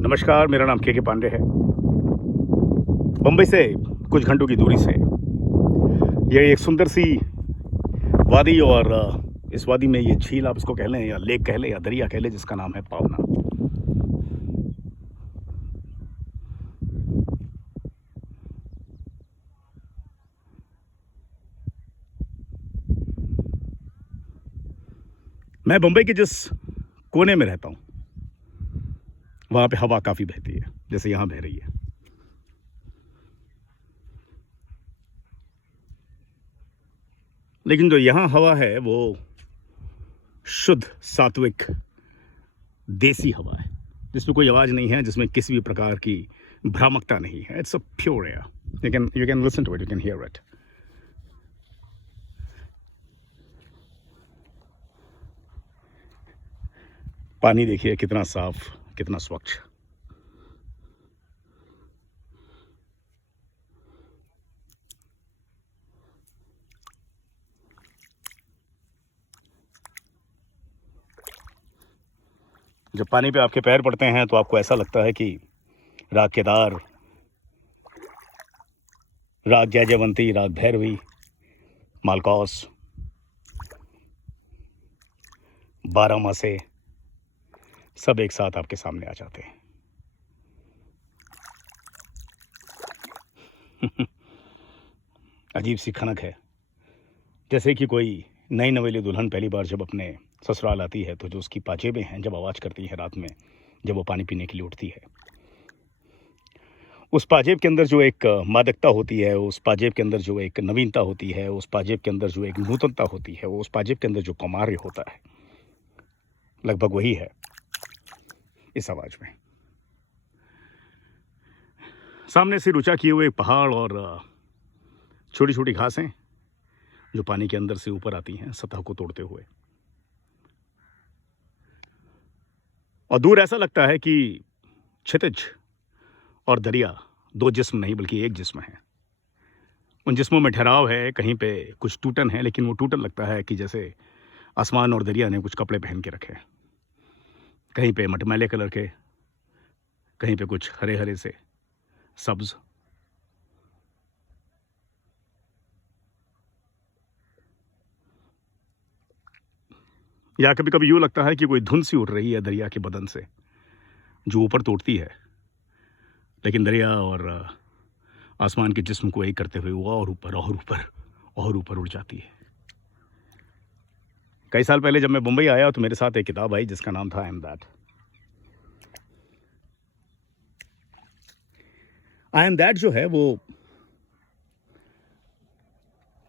नमस्कार, मेरा नाम के पांडे है। बम्बई से कुछ घंटों की दूरी से ये एक सुंदर सी वादी और इस वादी में ये झील आप इसको कह लें या लेक कह लें या दरिया कह लें, जिसका नाम है पावना। मैं बम्बई के जिस कोने में रहता हूँ वहाँ पे हवा काफ़ी बहती है, जैसे यहाँ बह रही है। लेकिन जो यहाँ हवा है वो शुद्ध सात्विक देसी हवा है, जिसमें कोई आवाज़ नहीं है, जिसमें किसी भी प्रकार की भ्रामकता नहीं है। It's a pure air. You can listen to it, you can hear it. पानी देखिए कितना साफ, कितना स्वच्छ। जब पानी पे आपके पैर पड़ते हैं तो आपको ऐसा लगता है कि राग केदार, राग जयजयवंती, राग भैरवी, मालकौस, बारहमासे सब एक साथ आपके सामने आ जाते हैं। अजीब सी खनक है, जैसे कि कोई नई नवेली दुल्हन पहली बार जब अपने ससुराल आती है तो जो उसकी पाजेबें हैं जब आवाज़ करती हैं रात में, जब वो पानी पीने के लिए उठती है, उस पाजेब के अंदर जो एक मादकता होती है, उस पाजेब के अंदर जो एक नवीनता होती है, उस पाजेब के अंदर जो एक नूतनता होती है, वो उस पाजेब के अंदर जो कौमार्य होता है, लगभग वही है इस आवाज़ में। सामने से ऊंचा किए हुए पहाड़ और छोटी छोटी घासें जो पानी के अंदर से ऊपर आती हैं सतह को तोड़ते हुए, और दूर ऐसा लगता है कि क्षितिज और दरिया दो जिस्म नहीं बल्कि एक जिस्म है। उन जिस्मों में ठहराव है, कहीं पे कुछ टूटन है, लेकिन वो टूटन लगता है कि जैसे आसमान और दरिया ने कुछ कपड़े पहन के रखे हैं। कहीं पे मटमैले कलर के, कहीं पे कुछ हरे हरे से सब्ज। या कभी कभी यूं लगता है कि कोई धुंध सी उड़ रही है दरिया के बदन से, जो ऊपर तो उड़ती है, लेकिन दरिया और आसमान के जिस्म को एक करते हुए वो और ऊपर और ऊपर और ऊपर उड़ जाती है। कई साल पहले जब मैं मुंबई आया तो मेरे साथ एक किताब आई जिसका नाम था I am that. I am that जो है वो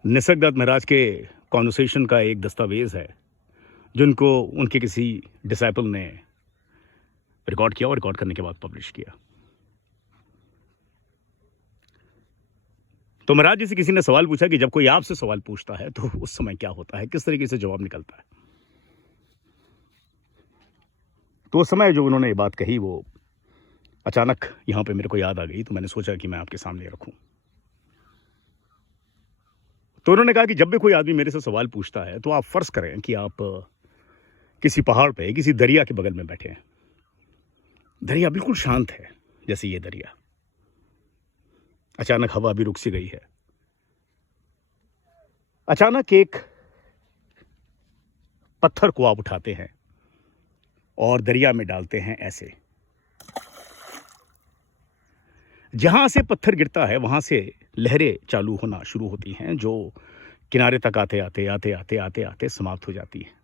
निसर्गदत्त महाराज के कॉन्वर्सेशन का एक दस्तावेज है, जिनको उनके किसी डिसाइपल ने रिकॉर्ड किया और रिकॉर्ड करने के बाद पब्लिश किया। तो महाराज जी से किसी ने सवाल पूछा कि जब कोई आपसे सवाल पूछता है तो उस समय क्या होता है, किस तरीके से जवाब निकलता है। तो उस समय जो उन्होंने ये बात कही वो अचानक यहाँ पे मेरे को याद आ गई, तो मैंने सोचा कि मैं आपके सामने रखूं। तो उन्होंने कहा कि जब भी कोई आदमी मेरे से सवाल पूछता है तो आप फर्ज करें कि आप किसी पहाड़ पे किसी दरिया के बगल में बैठे हैं। दरिया बिल्कुल शांत है, जैसे ये दरिया। अचानक हवा भी रुक सी गई है। अचानक एक पत्थर को आप उठाते हैं और दरिया में डालते हैं। ऐसे जहां से पत्थर गिरता है वहां से लहरें चालू होना शुरू होती हैं, जो किनारे तक आते आते आते आते आते आते समाप्त हो जाती है।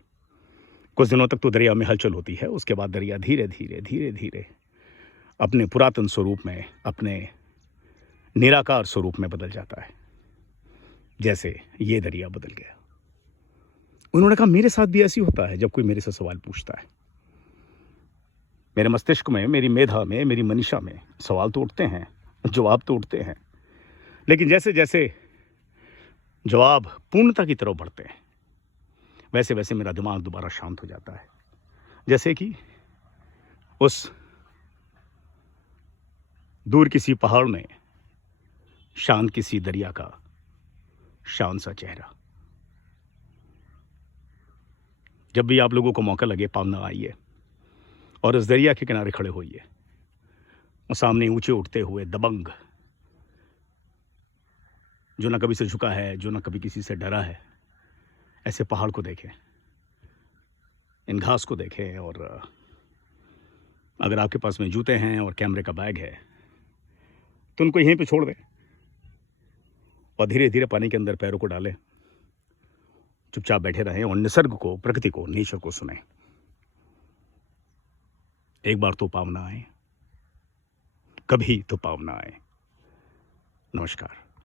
कुछ दिनों तक तो दरिया में हलचल होती है, उसके बाद दरिया धीरे धीरे धीरे धीरे अपने पुरातन स्वरूप में, अपने निराकार स्वरूप में बदल जाता है, जैसे ये दरिया बदल गया। उन्होंने कहा मेरे साथ भी ऐसी होता है जब कोई मेरे से सवाल पूछता है। मेरे मस्तिष्क में, मेरी मेधा में, मेरी मनीषा में सवाल तो उठते हैं, जवाब तो उठते हैं, लेकिन जैसे जैसे जवाब पूर्णता की तरफ बढ़ते हैं वैसे वैसे मेरा दिमाग दोबारा शांत हो जाता है, जैसे कि उस दूर किसी पहाड़ में शांत किसी दरिया का शांत सा चेहरा। जब भी आप लोगों को मौका लगे पावना आइए और इस दरिया के किनारे खड़े होइए और सामने ऊंचे उठते हुए दबंग, जो ना कभी से झुका है, जो ना कभी किसी से डरा है, ऐसे पहाड़ को देखें, इन घास को देखें, और अगर आपके पास में जूते हैं और कैमरे का बैग है तो उनको यहीं पे छोड़ दें और धीरे धीरे पानी के अंदर पैरों को डालें, चुपचाप बैठे रहें और निसर्ग को, प्रकृति को, नेचर को सुनें। एक बार तो पाव ना आए, कभी तो पाव ना आए। नमस्कार।